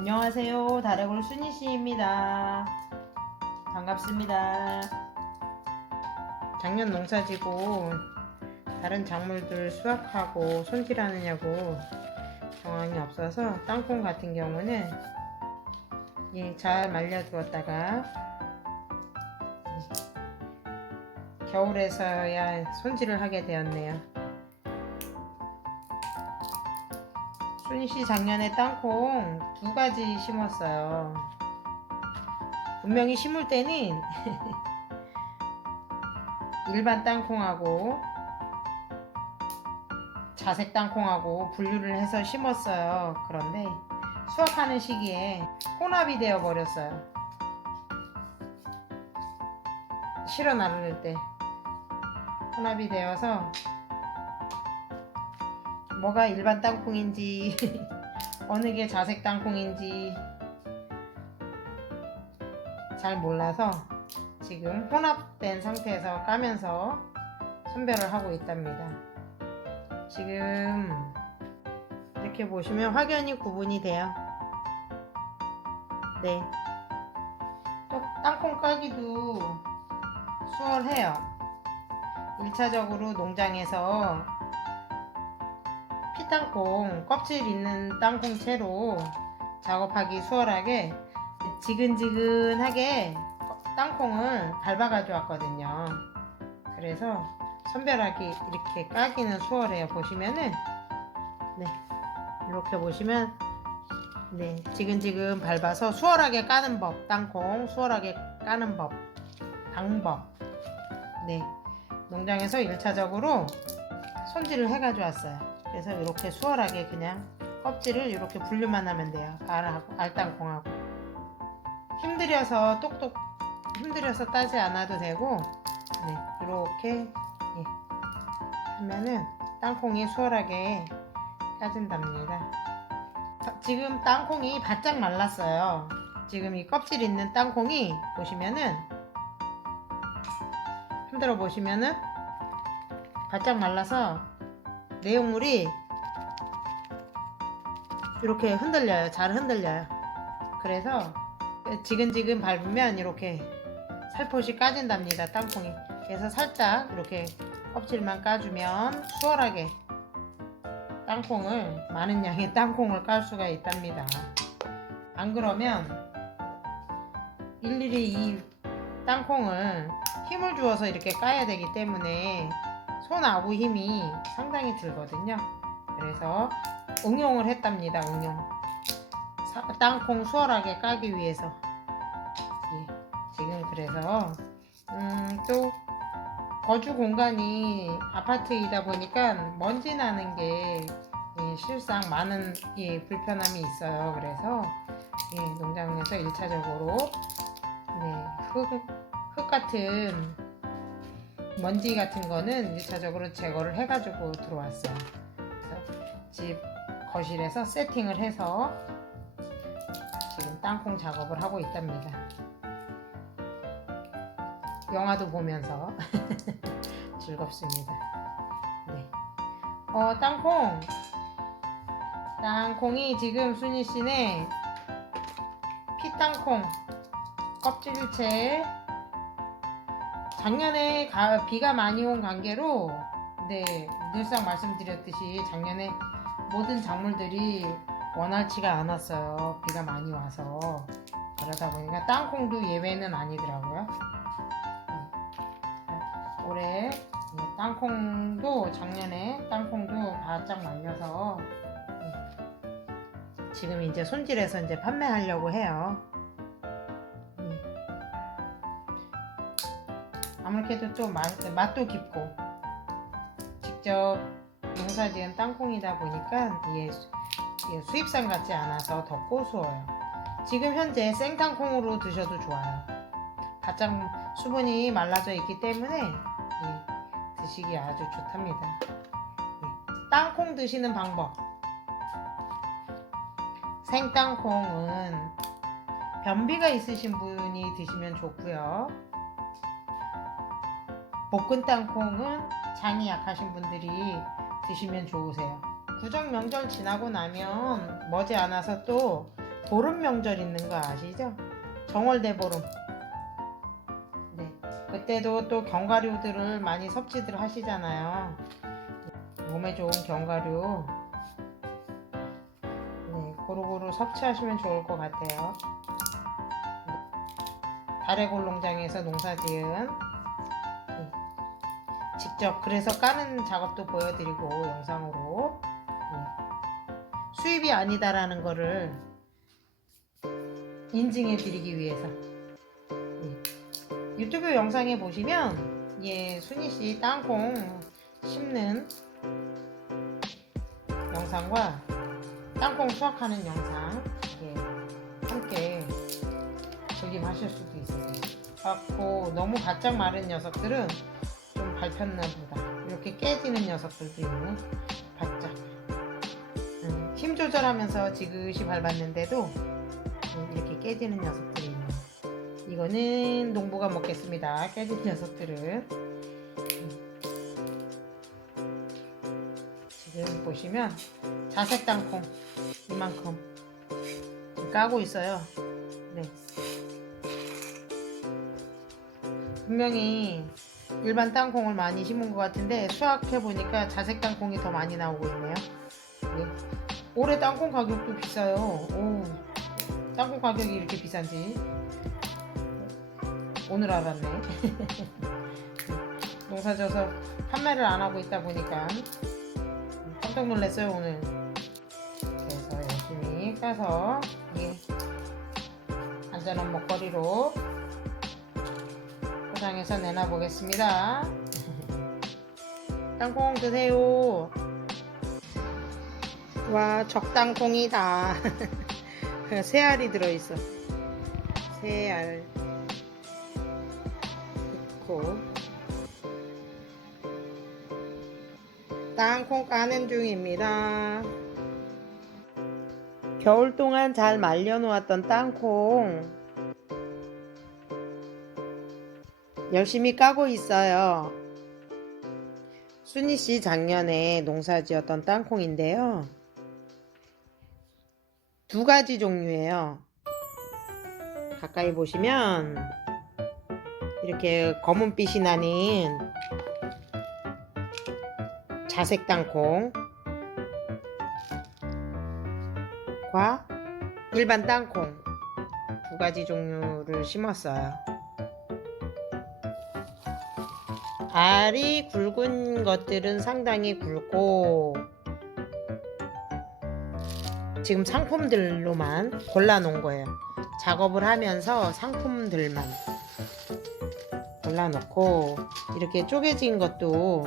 안녕하세요. 다래골 순이 씨입니다. 반갑습니다. 작년 농사지고 다른 작물들 수확하고 손질하느냐고 정황이 없어서 땅콩 같은 경우는 예, 잘 말려두었다가 예, 겨울에서야 손질을 하게 되었네요. 순이 씨 작년에 땅콩 두 가지 심었어요. 분명히 심을 때는 일반 땅콩하고 자색 땅콩하고 분류를 해서 심었어요. 그런데 수확하는 시기에 혼합이 되어 버렸어요. 실어 나를 때 혼합이 되어서 뭐가 일반 땅콩인지 어느 게 자색 땅콩인지 잘 몰라서 지금 혼합된 상태에서 까면서 선별을 하고 있답니다. 지금 이렇게 보시면 확연히 구분이 돼요. 네. 또 땅콩 까기도 수월해요. 1차적으로 농장에서 피땅콩 껍질 있는 땅콩 채로 작업하기 수월하게 지근지근하게 땅콩을 밟아 가져왔거든요. 그래서 선별하기 이렇게 까기는 수월해요. 보시면은 네 이렇게 보시면 네 지근지근 밟아서 수월하게 까는 법 땅콩 수월하게 까는 법 방법 네 농장에서 1차적으로 손질을 해 가져왔어요. 그래서 이렇게 수월하게 그냥 껍질을 이렇게 분류만 하면 돼요. 알하고 알땅콩하고 힘들여서 똑똑 힘들여서 따지 않아도 되고 네 이렇게 예, 하면은 땅콩이 수월하게 까진답니다. 자, 지금 땅콩이 바짝 말랐어요. 지금 이 껍질 있는 땅콩이 보시면은 흔들어 보시면은 바짝 말라서 내용물이 이렇게 흔들려요. 잘 흔들려요. 그래서 지근지근 밟으면 이렇게 살포시 까진답니다. 땅콩이. 그래서 살짝 이렇게 껍질만 까주면 수월하게 땅콩을 많은 양의 땅콩을 깔 수가 있답니다. 안 그러면 일일이 이 땅콩을 힘을 주어서 이렇게 까야 되기 때문에 손 아구 힘이 상당히 들거든요. 그래서 응용을 했답니다. 응용. 사- 땅콩 수월하게 까기 위해서. 예, 지금 그래서 음, 또 거주 공간이 아파트이다 보니까 먼지 나는 게 예, 실상 많은 예, 불편함이 있어요. 그래서 예, 농장에서 1차적으로 네, 흙, 흙 같은 먼지 같은 거는 1차적으로 제거를 해가지고 들어왔어요. 그래서 집 거실에서 세팅을 해서 지금 땅콩 작업을 하고 있답니다. 영화도 보면서 즐겁습니다. 네. 어, 땅콩. 땅콩이 지금 순이 씨네 피땅콩 껍질채 작년에 가- 비가 많이 온 관계로 네 늘상 말씀드렸듯이 작년에 모든 작물들이 원활치가 않았어요. 비가 많이 와서. 그러다 보니까 땅콩도 예외는 아니더라고요. 네. 올해 네, 땅콩도 작년에 땅콩도 바짝 말려서 네, 지금 이제 손질해서 이제 판매하려고 해요 아무래도 또 맛, 맛도 깊고 직접 농사지은 땅콩이다 보니까 이게 수입산 같지 않아서 더 고소해요. 지금 현재 생땅콩으로 드셔도 좋아요. 바짝 수분이 말라져 있기 때문에 예, 드시기 아주 좋답니다. 예. 땅콩 드시는 방법. 생땅콩은 변비가 있으신 분이 드시면 좋고요. 볶은 땅콩은 장이 약하신 분들이 드시면 좋으세요. 구정 명절 지나고 나면 머지않아서 또 보름 명절 있는 거 아시죠? 정월대 보름. 네. 그때도 또 견과류들을 많이 섭취들 하시잖아요. 몸에 좋은 견과류. 네, 고루고루 섭취하시면 좋을 것 같아요. 달래골 농장에서 농사 지은 네, 직접 그래서 까는 작업도 보여드리고 영상으로 네, 수입이 아니다라는 거를 인증해 드리기 위해서 네. 유튜브 영상에 보시면 예 순희 씨 땅콩 심는 영상과 땅콩 수확하는 영상 예, 함께 즐김하실 수도 있어요. 갖고 너무 바짝 마른 녀석들은 좀 밟혔나 보다. 이렇게 깨지는 녀석들도 있네. 바짝. 음, 힘 조절하면서 지그시 밟았는데도 음, 이렇게 깨지는 녀석들이 있네. 이거는 농부가 먹겠습니다. 깨진 녀석들은. 음. 지금 보시면 자색 땅콩 이만큼 까고 있어요. 네. 분명히 일반 땅콩을 많이 심은 것 같은데 수확해 보니까 자색 땅콩이 더 많이 나오고 있네요. 예. 올해 땅콩 가격도 비싸요. 오, 땅콩 가격이 이렇게 비싼지 오늘 알았네. 농사져서 판매를 안 하고 있다 보니까 깜짝 놀랐어요 오늘. 그래서 열심히 까서 예. 안전한 먹거리로 포장해서 내놔 보겠습니다. 땅콩 드세요. 와, 적땅콩이다. 새 알이 들어있어. 새 알. 넣고. 땅콩 까는 중입니다. 겨울 동안 잘 말려놓았던 땅콩. 열심히 까고 있어요. 순희 씨 작년에 농사 지었던 땅콩인데요. 두 가지 종류예요. 가까이 보시면 이렇게 검은빛이 나는 자색 땅콩과 일반 땅콩 두 가지 종류를 심었어요. 알이 굵은 것들은 상당히 굵고 지금 상품들로만 골라 놓은 거예요. 작업을 하면서 상품들만 골라 놓고 이렇게 쪼개진 것도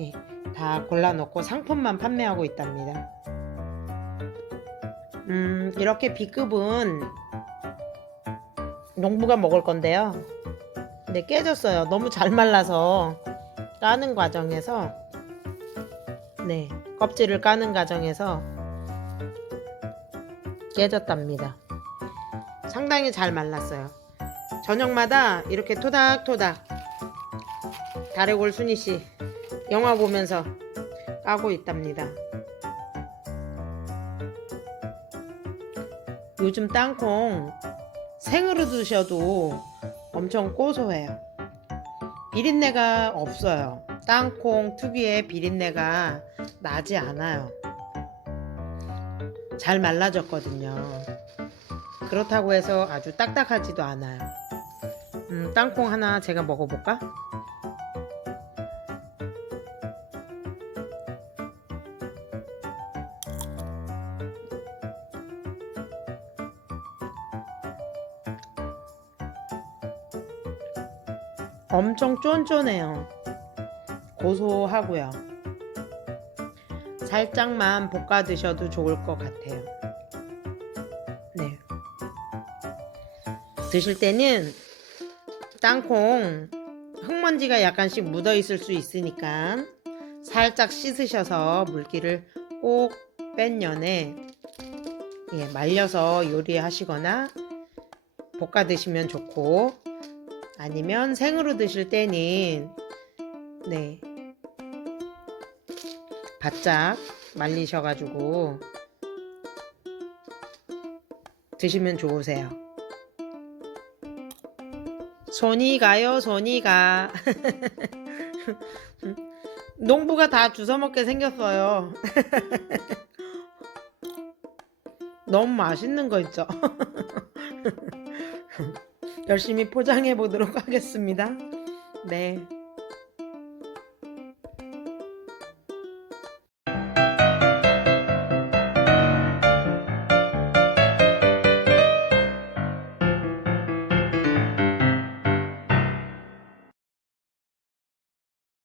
예, 다 골라 놓고 상품만 판매하고 있답니다. 음, 이렇게 B급은 농부가 먹을 건데요. 근데 깨졌어요. 너무 잘 말라서 까는 과정에서 네 껍질을 까는 과정에서 깨졌답니다. 상당히 잘 말랐어요. 저녁마다 이렇게 토닥토닥 다래골 순이 씨 영화 보면서 까고 있답니다. 요즘 땅콩 생으로 드셔도 엄청 고소해요. 비린내가 없어요. 땅콩 특유의 비린내가 나지 않아요. 잘 말라졌거든요. 그렇다고 해서 아주 딱딱하지도 않아요. 음, 땅콩 하나 제가 먹어볼까? 엄청 쫀쫀해요. 고소하고요. 살짝만 볶아 드셔도 좋을 것 같아요. 네. 드실 때는 땅콩 흙먼지가 약간씩 묻어 있을 수 있으니까 살짝 씻으셔서 물기를 꼭 뺀 연에 예, 말려서 요리하시거나 볶아 드시면 좋고 아니면 생으로 드실 때는 네 바짝 말리셔가지고 드시면 좋으세요. 손이 가요, 손이 가. 농부가 다 주워 먹게 생겼어요. 너무 맛있는 거 있죠? 열심히 포장해 보도록 하겠습니다. 네.